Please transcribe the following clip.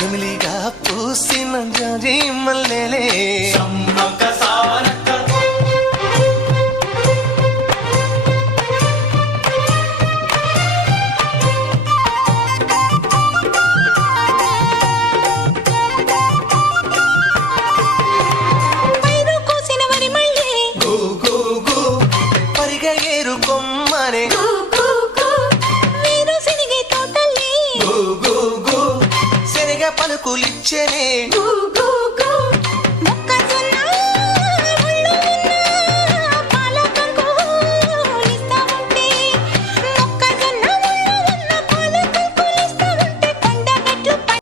జమిలిగా పూసిన జాజి మల్లెలే సమ్మక్క సారక్క పైరు కోసిన వరి మళ్ళీ గు గు గు పరిగె ఏరు కొమ్మనే కు కు కు వీరు సినిగే తోటల్లి గు గు గు శనగ పలుకులిచ్చనే కు కు